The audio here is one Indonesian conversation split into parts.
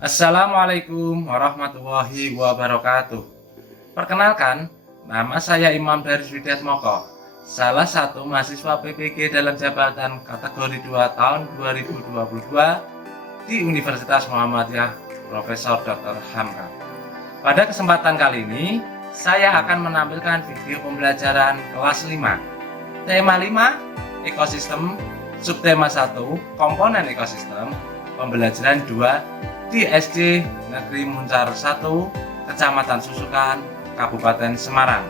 Assalamualaikum warahmatullahi wabarakatuh. Perkenalkan, nama saya Imam Daris Widiatmoko, salah satu mahasiswa PPG dalam jabatan kategori 2 tahun 2022 di Universitas Muhammadiyah Profesor Dr. Hamka. Pada kesempatan kali ini, saya akan menampilkan video pembelajaran kelas 5. Tema 5, ekosistem, subtema 1, komponen ekosistem, pembelajaran 2, di SD Negeri Muncar 1, Kecamatan Susukan, Kabupaten Semarang.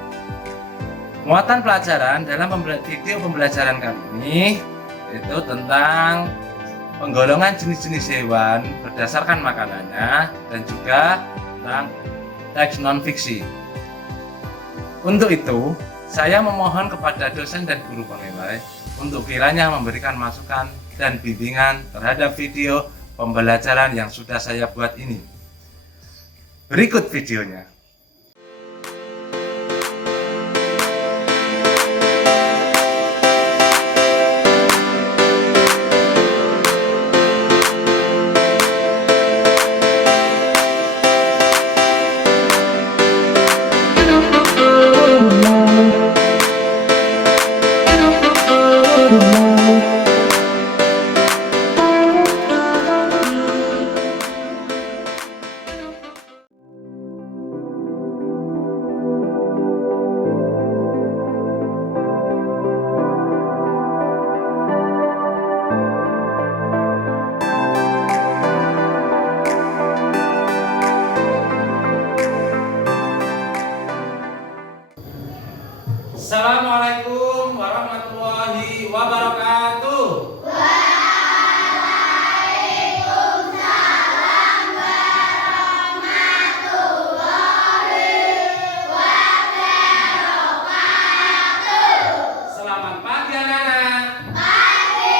Muatan pelajaran dalam video pembelajaran kali ini itu tentang penggolongan jenis-jenis hewan berdasarkan makanannya dan juga tentang teks non-fiksi. Untuk itu, saya memohon kepada dosen dan guru penilai untuk kiranya memberikan masukan dan bimbingan terhadap video pembelajaran yang sudah saya buat ini. Berikut videonya. Assalamualaikum warahmatullahi wabarakatuh. Waalaikumsalam warahmatullahi wabarakatuh. Selamat pagi anak-anak. Pagi.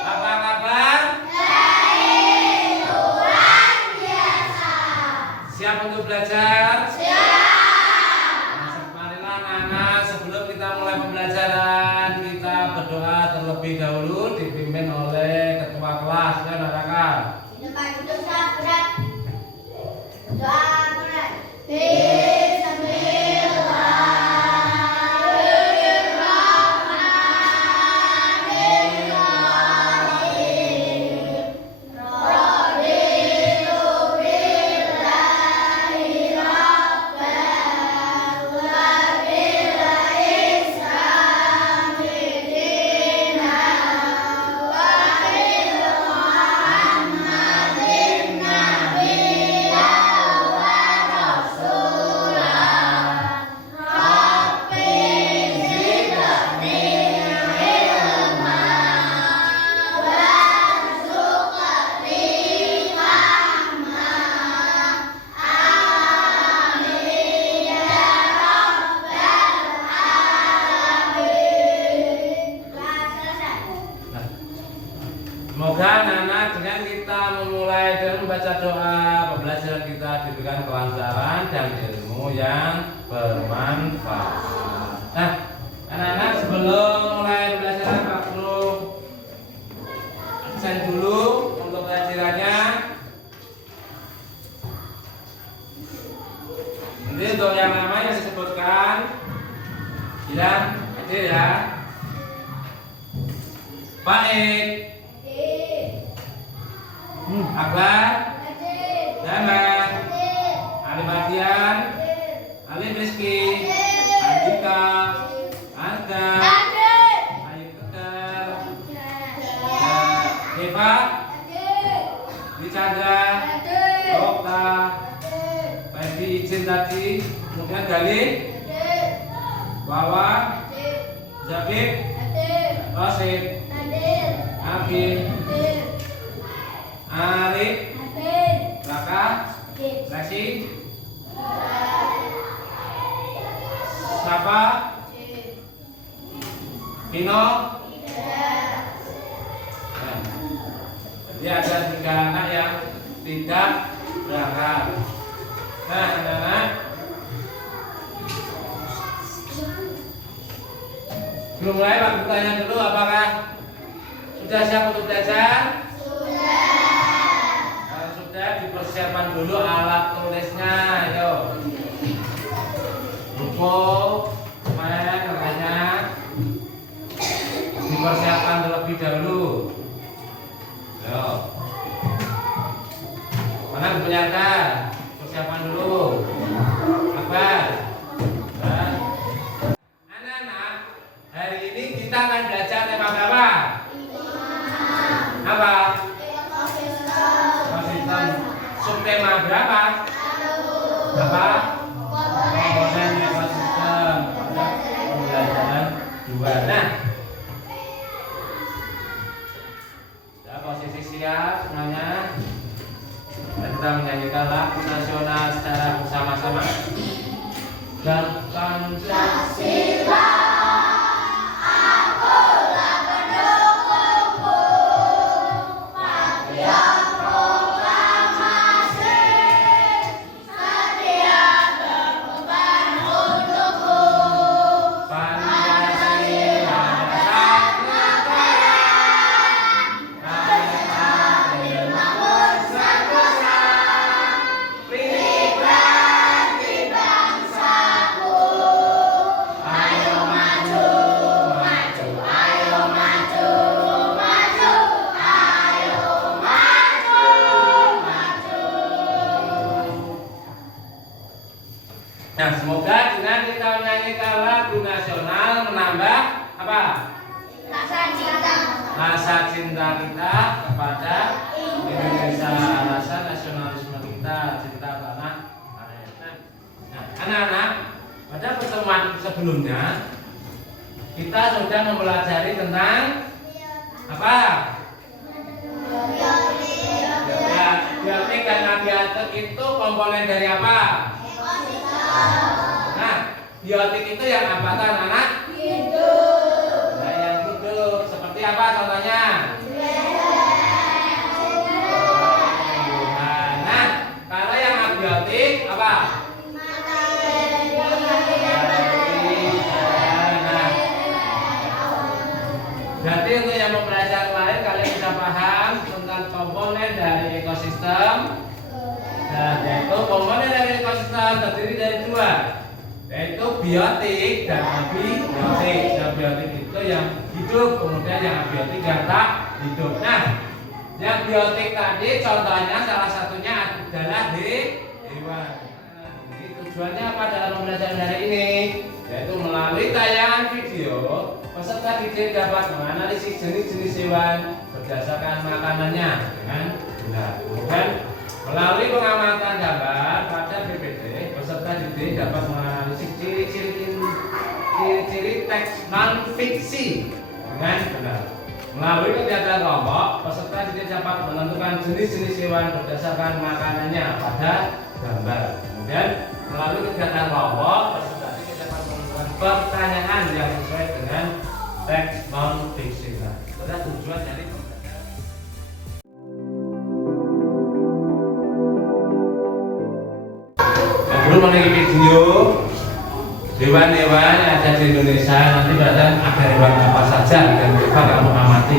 Apa kabar? Baik, luar biasa. Siap untuk belajar? Siap. Marilah anak-anak, sebelum kita mulai pembelajaran, kita berdoa terlebih dahulu dipimpin oleh ketua kelas dan anak-anak. Di depan dosa berat. Doa berat. Bismillahirrahmanirrahim. Raditu billahi rabban wa bil islami dinan wa bil Muhammadin nabiyyan wa rasulan. Rabbi zidni ilma warzuqni fahma. Amin ya rabbal alamin. Kelas selesai. Semoga anak-anak dengan kita memulai dan membaca doa, pembelajaran kita diberikan kelancaran dan ilmu yang bermanfaat. Nah, anak-anak sebelum mulai pembelajaran Pak Guru absen dulu untuk pelajarannya. Nanti untuk yang nama yang disebutkan bilang aja ya. Baik. Akbar, Zaman, Ali Badian, Ali Rizky, Andika, Arda, Ayu Tegar, Eva, Dicandra, Okta, Fendi izin tadi, kemudian Galih, Wawa, Zabib, Rosid, Agil, Arif, Raka, Resi, Safa, Vino. Jadi ada 3 anak yang tidak berangkat. Nah, anak-anak, belum mulai Pak Guru tanya dulu, apakah sudah siap untuk belajar? Sudah. Kalau sudah persiapan dulu alat tulisnya, ayo. Buku, pen, kertasnya dipersiapkan terlebih dahulu. Ayo. Mana bukunya ada? Persiapan dulu. Apa? Nah. Anak-anak, hari ini kita akan belajar tema berapa? Apa? Ekosistem. Subtema berapa? Apa? Komponen ekosistem. Pembelajaran 2. Nah, ya, posisi siap semuanya. Dan kita menyanyikan lagu nasional secara bersama-sama. Dan Pancasila. Nah, semoga dengan kita menyanyikan lagu nasional menambah apa? Rasa cinta kita kepada Indonesia, rasa nasionalisme kita, cinta tanah air. Nah, anak-anak, pada pertemuan sebelumnya kita sudah mempelajari tentang apa? Biotik dan abiotik itu komponen dari apa? Nah, biotik itu yang apa kan anak? Hidup. Nah, yang hidup seperti apa contohnya? Nah, kalau yang abiotik apa? Nah, berarti untuk yang mempelajari lain kalian bisa paham tentang komponen dari ekosistem. Nah, yaitu komponen dari ekosistem terdiri dari 2, yaitu biotik dan abiotik. Yang biotik itu yang hidup, kemudian yang abiotik yang tak hidup. Nah, yang biotik tadi contohnya salah satunya adalah hewan. Nah, ini tujuannya apa dalam pembelajaran hari ini? Yaitu melalui tayangan video, peserta didik dapat menganalisis jenis-jenis hewan berdasarkan makanannya dengan benar. Kemudian melalui pengamatan gambar pada PPT, peserta didik dapat menganalisis ciri-ciri teks non-fiksi dengan benar. Melalui kegiatan kelompok, peserta didik dapat menentukan jenis-jenis hewan berdasarkan makanannya pada gambar. Kemudian melalui kegiatan kelompok, peserta didik dapat menentukan pertanyaan yang sesuai dengan teks non-fiksi. Nah, itu tujuan dari belum memiliki video hewan-hewan yang ada di Indonesia. Nanti kalian ada hewan apa saja dan coba kamu amati.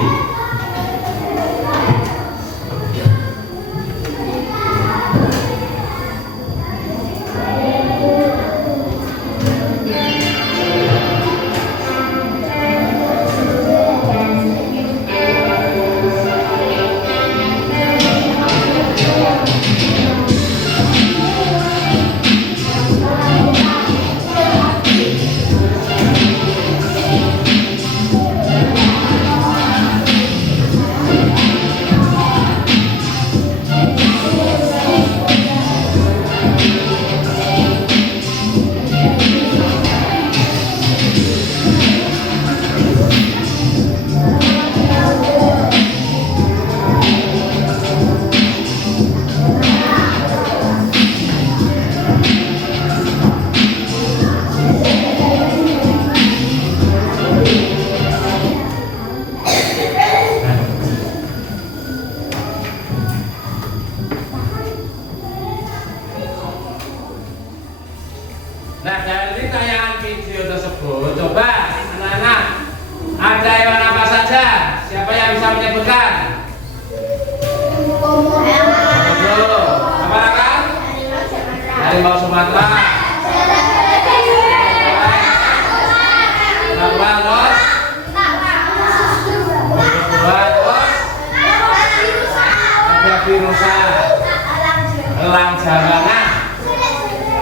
Jawa. Nah,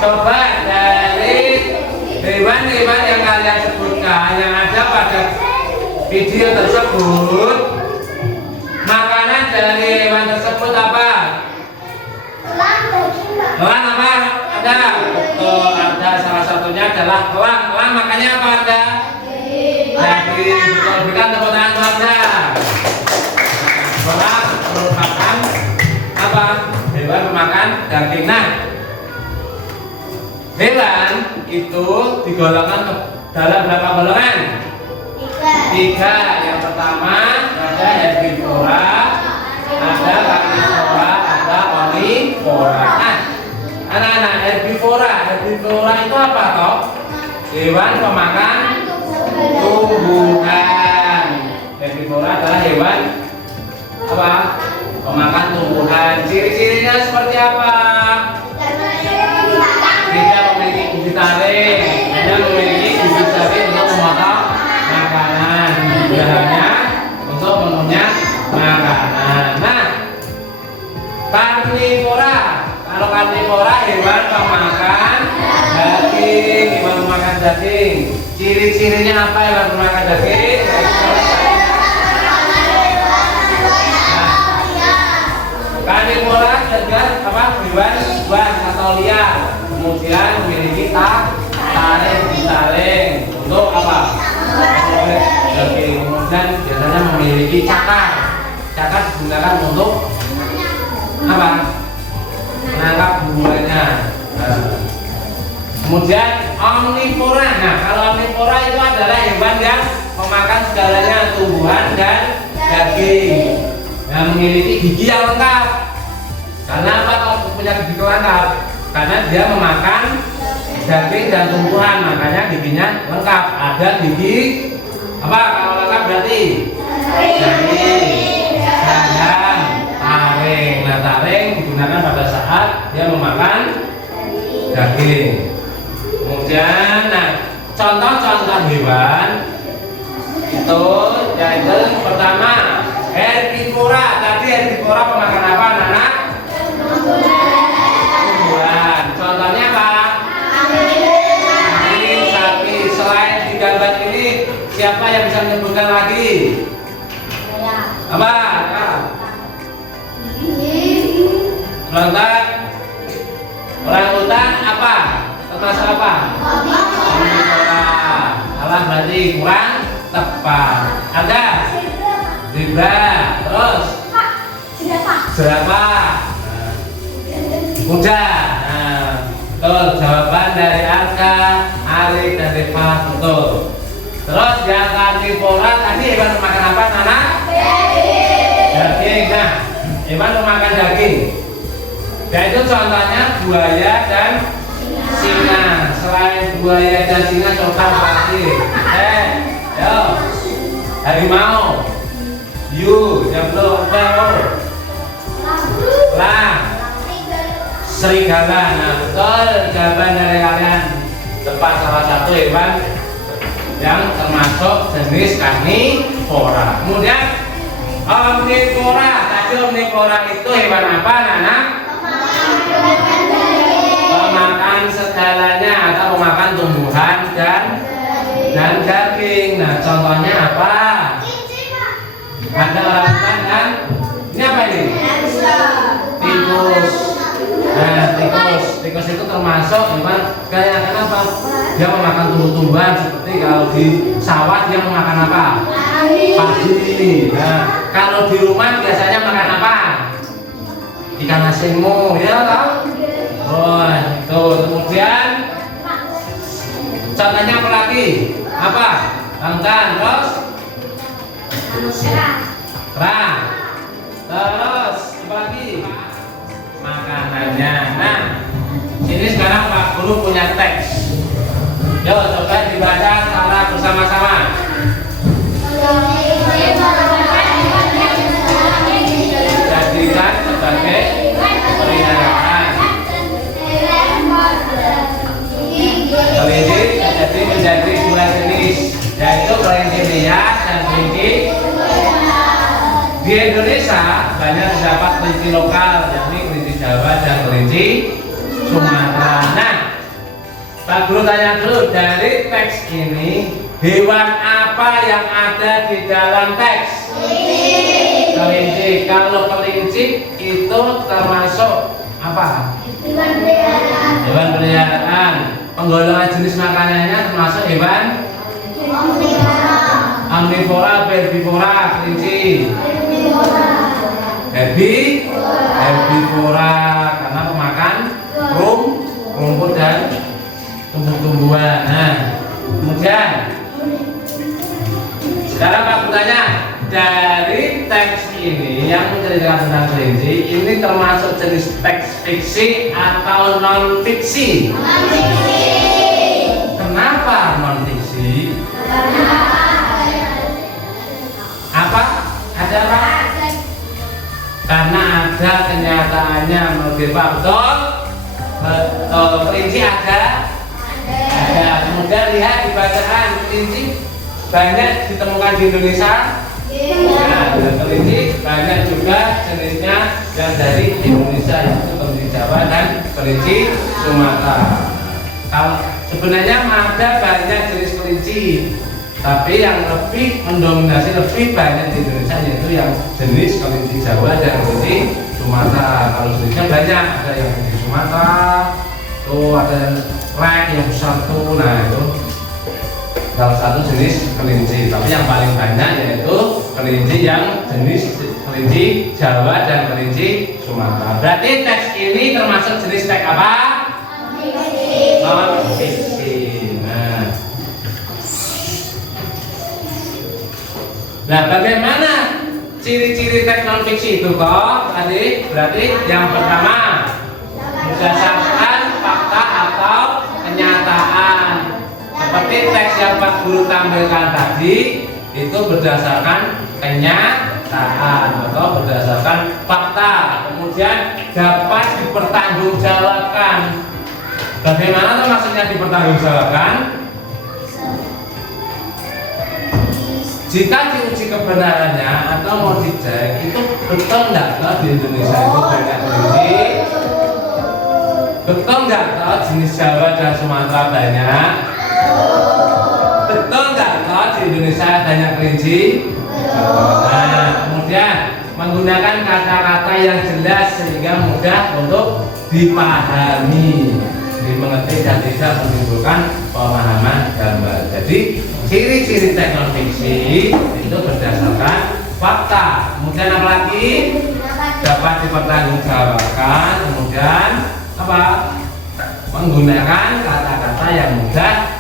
coba dari hewan-hewan yang kalian sebutkan yang ada pada video tersebut, makanan dari hewan tersebut apa? Elang apa? Ada. Betul, ada. Salah satunya adalah elang. Elang makannya apa ada? Daging. Betul, berikan tepuk tangan kepada. Elang merupakan apa? Hewan pemakan daging. Nah, hewan itu digolongkan dalam berapa golongan? Tiga. Yang pertama ada herbivora, ada karnivora, ada omnivora. Nah, anak-anak, herbivora itu apa toh? Hewan pemakan tumbuhan. Herbivora adalah hewan apa? Pemakan tumbuhan. Ciri-cirinya seperti apa? Dia memiliki gigi taring, dia memiliki gigi taring untuk memotong makanan, biasanya untuk mengunyah makanan. Nah, karnivora. Kalau karnivora hewan pemakan daging, hewan pemakan daging. Ciri-cirinya apa hewan pemakan daging? Karnivora juga apa? Hewan buas atau liar. Kemudian memiliki taring untuk apa? Daging. Kemudian biasanya memiliki cakar. Cakar digunakan untuk apa? Menangkap buahnya. Kemudian omnivora. Nah, kalau omnivora itu adalah hewan yang memakan segalanya, tumbuhan dan daging, yang memiliki gigi yang lengkap. Karena apa kalau punya gigi lengkap? Karena dia memakan daging dan tumbuhan, makanya giginya lengkap. Ada gigi apa? Kalau lengkap berarti daging, sandang, taring. Nah, taring digunakan pada saat dia memakan daging. Kemudian, nah, contoh-contoh hewan itu yaitu pertama herbivora. Tadi herbivora pemakan apa, anak? Tumbuhan. Contohnya apa? Kambing, sapi. Selain di gambar ini, siapa yang bisa menyebutkan lagi? Apa? Orangutan apa? Termasuk apa? Omnivora. Salah berarti kurang tepat. Ada? Zebra. Terus? Jerapah. Kuda. Nah, betul. Jawaban dari Arka, Arik, dan Reva betul. Terus yang karnivora tadi hewan pemakan apa, Nana? Daging. Nah, hewan pemakan daging. Yaitu contohnya buaya dan singa. Selain buaya dan singa, contoh lagi. Yo, harimau. Yang belum lah. Serigala. Nah, betul. Jawaban dari kalian tepat, salah satu hewan yang termasuk jenis karnivora. Kemudian omnivora. Tadi omnivora itu hewan apa, Nana? Pemakan segalanya atau pemakan tumbuhan dan daging. Nah, contohnya apa? Ada orangutan dan ini apa ini? Tikus. Nah, tikus itu termasuk hewan sekalian. Kenapa? Dia memakan tumbuh-tumbuhan, seperti kalau di sawah dia memakan apa? Padi. Nah, kalau di rumah biasanya makan apa? Ikan asinmu, ya toh? Oh, itu. Kemudian contohnya apa lagi? Apa? Tangkan, terus? Kerang. Terus apa lagi? Makanannya. Nah, ini sekarang Pak Guru punya teks. Yuk coba dibaca secara bersama-sama. Jadikan sebagai peliharaan. Kelinci jadi menjadi dua jenis, yaitu kelinci liar dan kelinci. Di Indonesia banyak terdapat kelinci lokal, yakni kelinci Jawa dan kelinci Pak Guru tanya dulu, dari teks ini hewan apa yang ada di dalam teks? Kelinci. Kalau kelinci itu termasuk apa? Hewan peliharaan. Hewan peliharaan. Penggolongan jenis makanannya termasuk hewan Omnivora. omnivora, herbivora, kelinci. Herbivora. Herbivora karena pemakan rumput dan tumbuh-tumbuhan. Nah, kemudian sekarang Pak Guru tanya, dari teks ini yang menceritakan tentang kelinci ini termasuk jenis teks fiksi atau non fiksi? Kenapa non fiksi? Apa? Ada apa? Karena ada kenyataannya menurut Pak, betul? Betul. Kelinci ada? Ada. Kemudian lihat di bacaan, kelinci banyak ditemukan di Indonesia. Nah, dan kelinci banyak juga jenisnya yang dari Indonesia, yaitu kelinci Jawa dan kelinci Sumatera. Kalau sebenarnya ada banyak jenis kelinci, tapi yang lebih mendominasi lebih banyak di Indonesia yaitu yang jenis kelinci Jawa dan kelinci Sumatera. Kalau jenisnya banyak, ada yang di Sumatera, tuh ada rek yang besar tuh, nah itu salah satu jenis kelinci. Tapi yang paling banyak yaitu kelinci yang jenis kelinci Jawa dan kelinci Sumatera. Berarti teks ini termasuk jenis teks apa? Non fiksi. Nah, bagaimana ciri-ciri teks non fiksi itu kok? Tadi berarti yang pertama berdasarkan fakta atau kenyataan. Seperti teks yang Pak Guru tampilkan tadi itu berdasarkan kenyataan atau berdasarkan fakta. Kemudian dapat dipertanggungjawabkan. Bagaimana tuh maksudnya dipertanggungjawabkan? Jika diuji kebenarannya atau mau dicek itu betul nggak kalau di Indonesia itu banyak kelinci? Betul nggak kalau jenis Jawa dan Sumatera banyak? Betul nggak kalau di Indonesia banyak kelinci? Nah, kemudian menggunakan kata-kata yang jelas sehingga mudah untuk dipahami, dimengerti dan tidak menimbulkan pemahaman gambar. Jadi ciri-ciri teks non fiksi itu berdasarkan fakta. Kemudian apa lagi? Dapat dipertanggungjawabkan. Kemudian apa? Menggunakan kata-kata yang mudah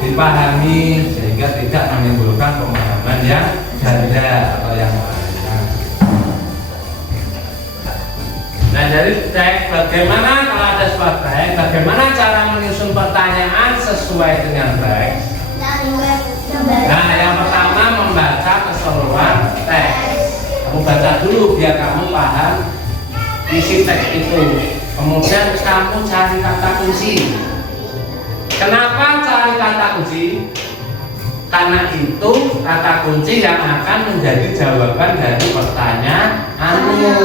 dipahami sehingga tidak menimbulkan pemahaman yang ganda atau yang lainnya. Nah, dari teks bagaimana kalau ada sebuah teks, bagaimana cara menyusun pertanyaan sesuai dengan teks? Nah, yang pertama membaca keseluruhan teks. Kamu baca dulu biar kamu paham isi teks itu. Kemudian kamu cari kata kunci. Kenapa cari kata kunci? Karena itu kata kunci yang akan menjadi jawaban dari pertanyaanmu.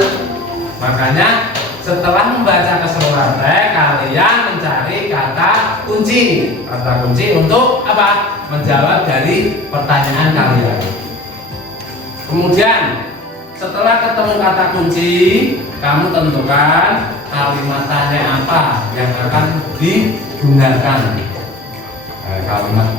Makanya setelah membaca keseluruhan teks, kalian mencari kata kunci. Kata kunci untuk apa? Menjawab dari pertanyaan kalian. Kemudian setelah ketemu kata kunci, kamu tentukan kalimat tanya apa yang akan digunakan. Kalimat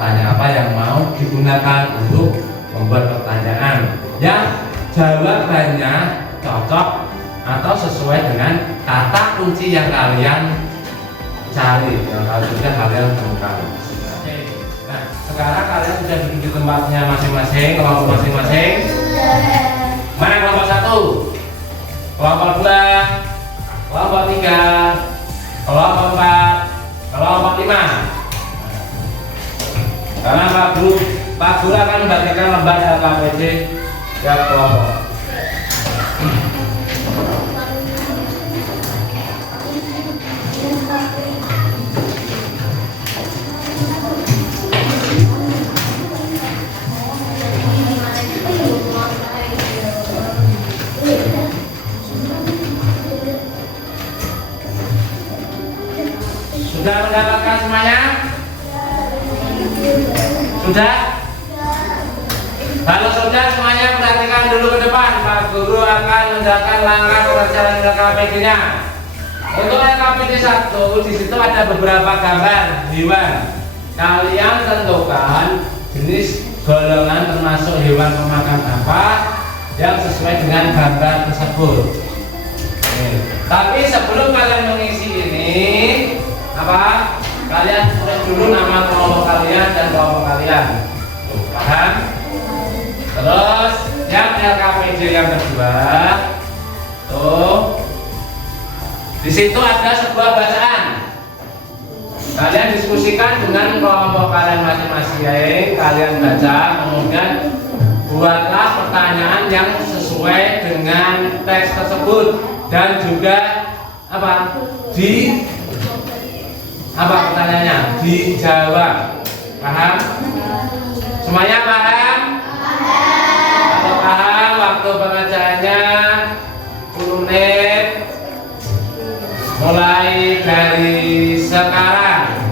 tanya apa yang mau digunakan untuk membuat pertanyaan yang jawabannya cocok atau sesuai dengan kata kunci yang kalian cari, yang sudah kalian temukan. Nah, sekarang kalian sudah duduk di tempatnya masing-masing, kelompok masing-masing. Mana kelompok 1, kelompok 2, kelompok 3, kelompok 4, kelompok 5. Karena Pak Guru akan membagikan lembar LKPD ke kelompok. Sudah mendapatkan semuanya? Sudah? Kalau sudah, semuanya perhatikan dulu ke depan. Pak Guru akan menjelaskan langkah pelaksanaan LKPD-nya. Untuk LKPD 1, di situ ada beberapa gambar hewan. Kalian tentukan jenis golongan termasuk hewan pemakan apa yang sesuai dengan gambar tersebut. Tapi sebelum kalian mengisi ini, kalian tulis dulu nama kelompok kalian dan kelompok kalian. Tuh, paham? Terus yang LKPD yang kedua, tuh di situ ada sebuah bacaan. Kalian diskusikan dengan kelompok kalian masing-masing. Kalian baca, kemudian buatlah pertanyaan yang sesuai dengan teks tersebut dan juga pertanyaannya dijawab. Paham? Semuanya paham? Atau paham waktu pengajarannya 10 menit mulai dari sekarang.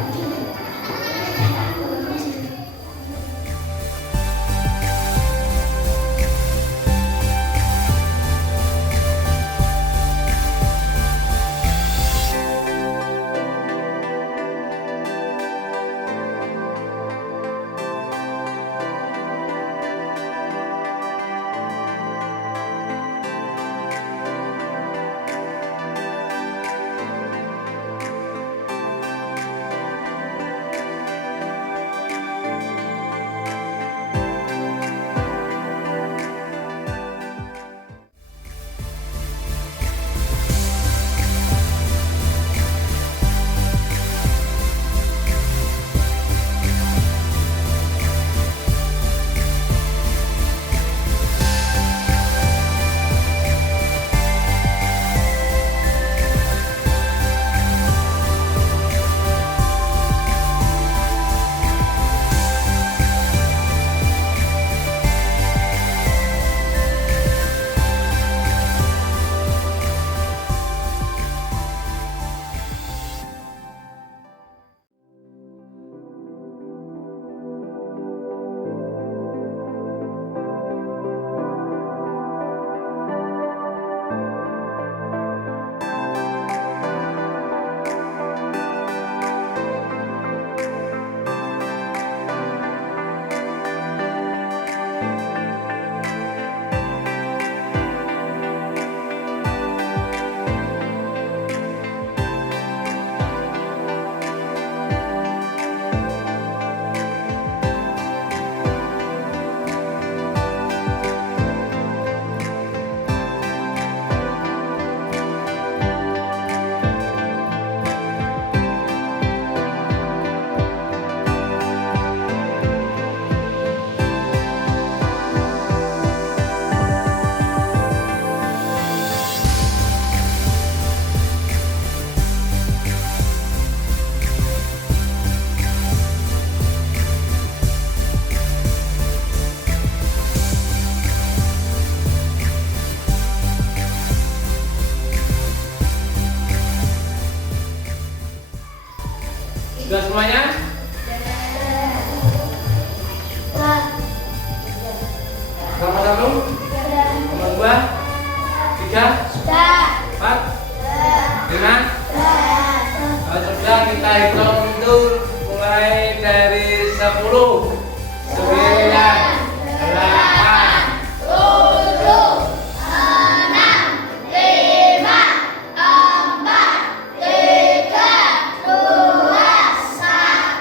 Sudah semuanya? Nomor 1, nomor 2, 3, 4, 5. Kalau sudah kita hitung mundur mulai dari 10, 9, 8,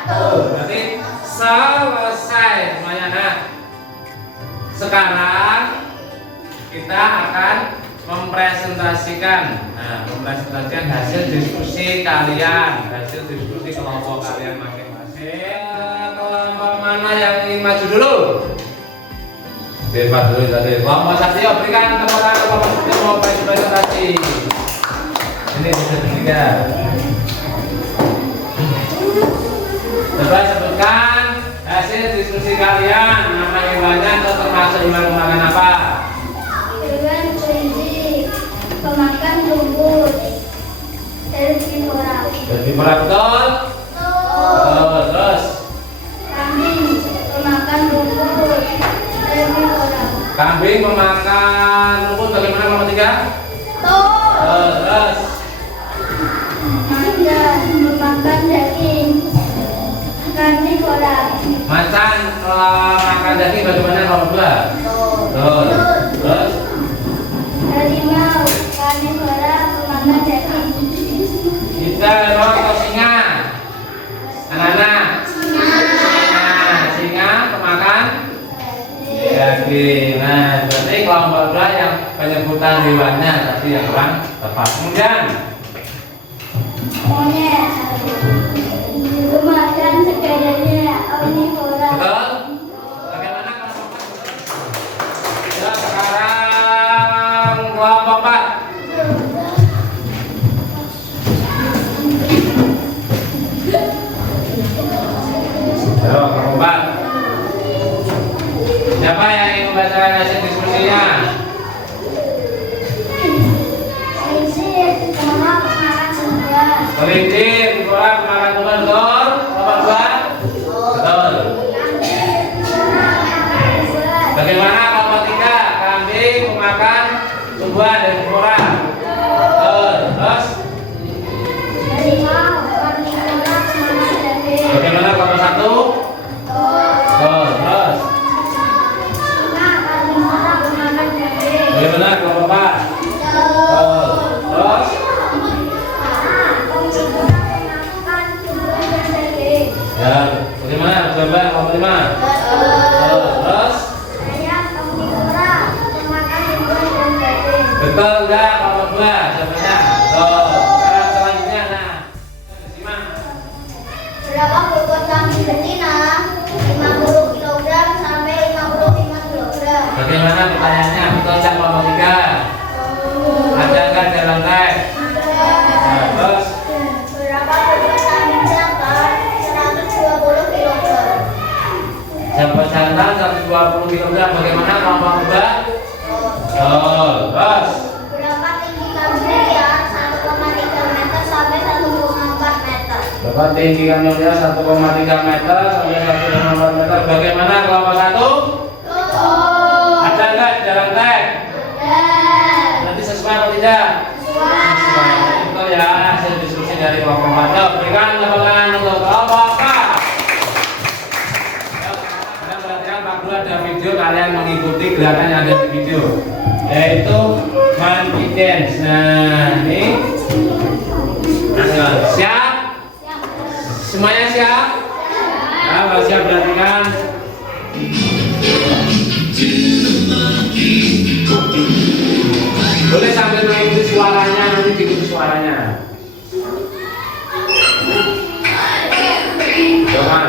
7, berarti selesai semuanya. Nah, sekarang kita akan mempresentasikan hasil diskusi kalian, hasil diskusi kelompok kalian masing-masing. Kelompok mana yang ingin maju dulu? Debat dulu tadi. Kelompok Satrio, berikan tepuk tangan kelompok Satrio mau presentasi. Ini bisa tiga. Coba sebutkan hasil diskusi kalian. Nama hewannya atau termasuk hewan pemakan apa? Hewan kelinci, pemakan rumput, herbivora. Herbivora betul? Betul. Terus? Kambing, pemakan Kambing memakan rumput bagaimana nomor 3? Terus Macan memakan daging. Karnivora. macan makan daging bagaimana nomor 2? Terus Harimau karnivora memakan daging. kita atau singa? Anak-anak. Singa pemakan daging. Nah, berarti kelompok 2 yang penyebutan hewannya tadi yang kurang tepat. Kemudian Monyet memakan segalanya. Omnivora. betul? Bagaimana kelompok 4? Ya, sekarang kelompok 4. Ayo, kelompok 4. Siapa yang ingin membacakan hasil diskusinya? Sisir memakan semua. Kelinci, orang makan teman betul? Nomor 2? Betul. Bagaimana kelompok 3? Kambing memakan tumbuhan dan koran. Betul. Terus Harimau karnivora memakan daging. bagaimana kelompok 1? Betul. Terus Singa karnivora memakan daging. bagaimana kelompok 4? Betul. Terus Omnivora memakan tumbuhan dan daging. ya, bagaimana jawaban kelompok 5? Betul. Terus Ayam omnivora memakan tumbuhan dan daging. betul enggak kelompok 2? Jawabannya betul. Sekarang selanjutnya nah. Simak. Berapa bobot kambing betina? 50 kg sampai 55 kg. Bagaimana pertanyaannya? Betul enggak kelompok 3? Ada enggak dalam teks? Nah, terus Berapa bobot kambing jantan? 120 kg. Jambat jantan 120 kg. Bagaimana kelompok 2? Betul. Terus Berapa tinggi kambing liar? 1,3 meter sampai 1,4 meter. berapa tinggi kambingnya? 1,3 meter sampai 1,4 meter. Bagaimana kelompok 1? Ada enggak di dalam teks? Nanti sesuai atau tidak? Sesuai. Betul ya, hasil diskusi dari kelompok 4. Berikan tepuk tangan untuk kelompok 4. Kalian perhatikan Pak Guru ada video, kalian mengikuti gerakan yang ada di video, yaitu monkey dance. Nah, ini siap? Semuanya siap? Nah, kalau siap perhatikan. Boleh sambil mengikuti suaranya, nanti diikuti suaranya. Coba.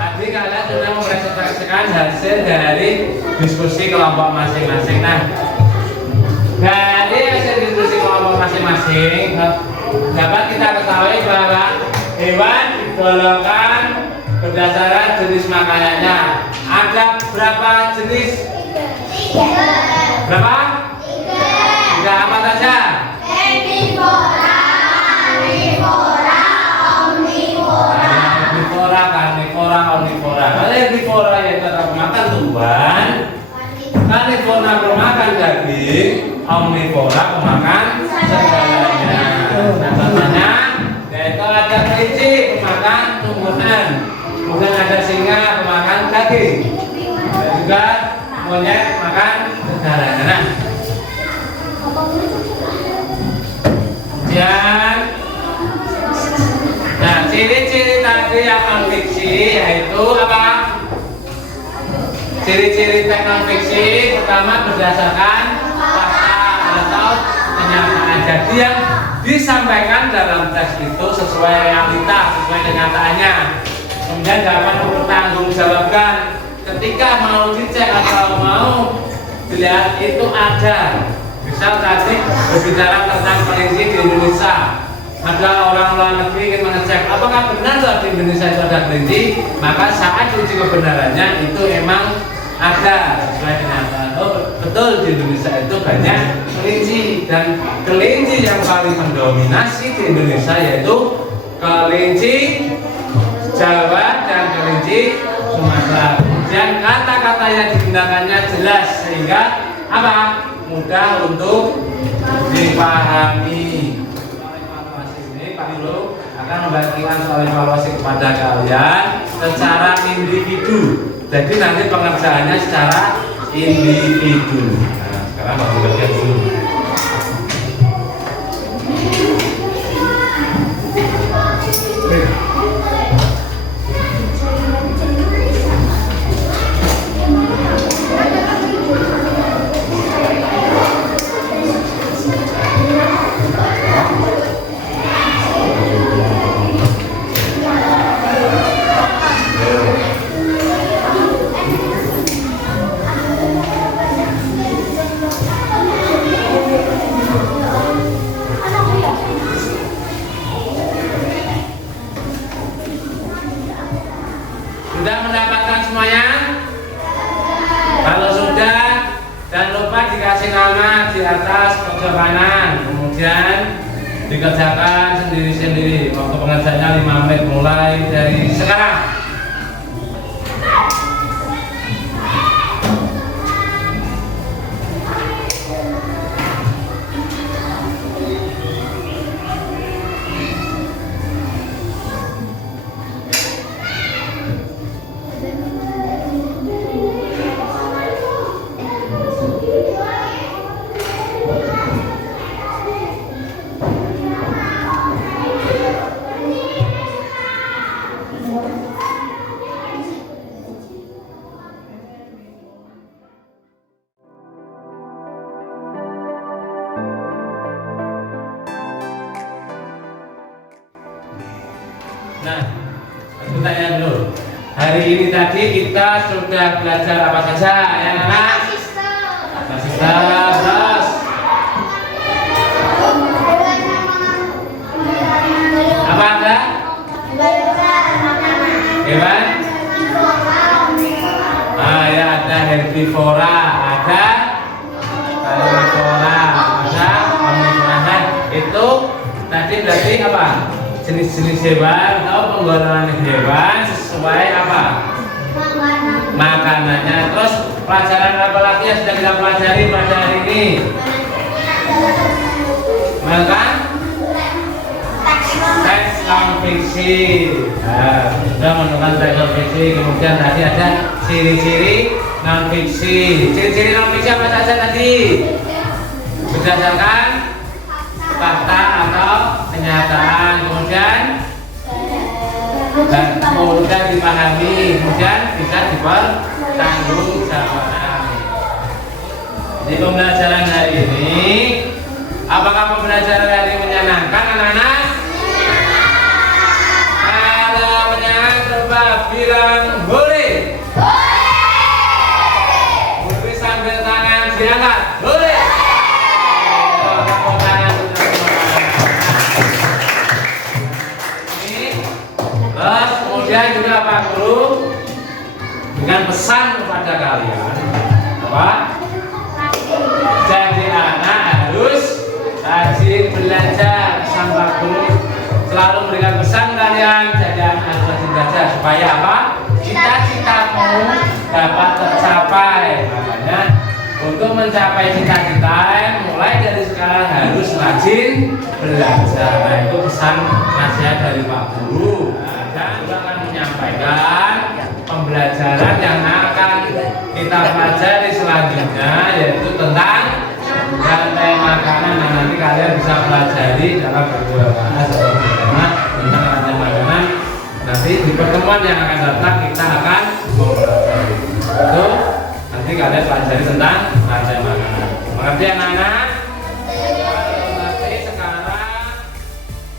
Tadi kalian sudah mempresentasikan hasil dari diskusi kelompok masing-masing. Nah, dari hasil diskusi kelompok masing-masing dapat kita ketahui bahwa hewan digolongkan berdasarkan jenis makanannya. Ada berapa jenis? Berapa? Tiga. Apa saja? Herbivora, karnivora, omnivora. Kalau herbivora yaitu makan tumbuhan, karnivora pemakan daging, omnivora pemakan segalanya. Nah, contohnya yaitu ada kelinci pemakan tumbuhan, kemudian ada singa pemakan lagi? Dan juga monyet makan negaranya. Nah, ciri-ciri tadi yang non fiksi yaitu apa? Ciri-ciri teks non fiksi pertama berdasarkan fakta atau kenyataan. Jadi yang disampaikan dalam teks itu sesuai realita, sesuai kenyataannya. Kemudian dapat mempertanggungjawabkan ketika mau dicek atau mau dilihat itu ada. Misal tadi berbicara tentang kelinci di Indonesia, ada orang luar negeri ingin mengecek apakah benar di Indonesia itu ada kelinci, maka saat uji kebenarannya itu emang ada sesuai kenyataan. Oh, betul di Indonesia itu banyak kelinci, dan kelinci yang paling mendominasi di Indonesia yaitu kelinci Jawa dan kelinci Sumatera. Kemudian kata-kata yang digunakannya jelas sehingga apa? Mudah untuk dipahami. Evaluasi ini Pak Guru akan membagikan soal evaluasi kepada kalian secara individu. Jadi nanti pengerjaannya secara individu. Nah, sekarang Pak Guru bagian dulu. Sudah mendapatkan semuanya? Kalau sudah, jangan lupa dikasih nama di atas pojok kanan. Kemudian dikerjakan sendiri-sendiri. Waktu pengerjaannya 5 menit mulai dari sekarang. Nah, aku tanya dulu. Hari ini tadi kita sudah belajar apa saja, ya kan? Sistem, terus apa ada? Hewan? Ah ya, ada herbivora, ada carnivora, ada omnivora. Itu tadi berarti apa? Jenis-jenis hewan atau penggolongan hewan sesuai apa? Makanannya. Terus pelajaran apa lagi yang sudah kita pelajari pada hari ini? Makan? Teks non fiksi. Nah, sudah menemukan teks non fiksi. Kemudian tadi ada ciri-ciri non fiksi. Ciri-ciri non fiksi apa saja tadi? Berdasarkan fakta atau kenyataan, kemudian dan mudah dipahami, kemudian bisa dipertanggungjawabkan. Di pembelajaran hari ini, apakah pembelajaran hari ini menyenangkan anak-anak? Kalau menyenangkan coba bilang boleh. Boleh sambil tangan diangkat. Boleh. Terus kemudian juga Pak Guru dengan pesan kepada kalian apa? Jadi anak harus rajin belajar. Pesan Pak Guru selalu memberikan pesan kalian jadi anak harus rajin belajar supaya apa? Cita-citamu dapat tercapai. Makanya untuk mencapai cita-cita mulai dari sekarang harus rajin belajar. Nah, itu pesan nasihat dari Pak Guru. Dan juga akan menyampaikan pembelajaran yang akan kita pelajari selanjutnya, yaitu tentang rantai makanan. Nah, nanti kalian bisa pelajari dalam berdua bahas seperti tema tentang rantai makanan. Nanti di pertemuan yang akan datang kita akan mempelajari itu. Nanti kalian pelajari tentang rantai makanan. Mengerti anak-anak? Tapi sekarang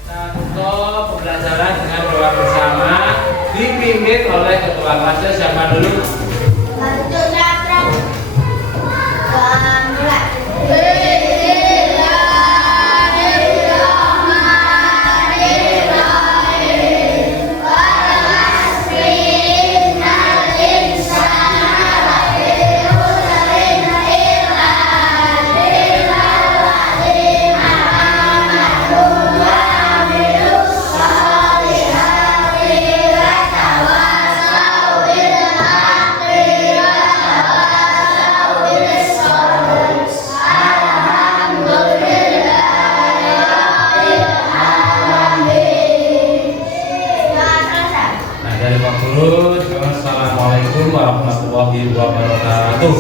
kita tutup pembelajaran dengan doa bersama dipimpin oleh ketua kelasnya. Siapa dulu? Assalamualaikum warahmatullahi wabarakatuh.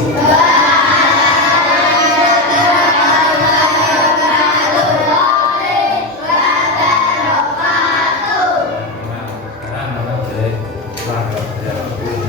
Sekarang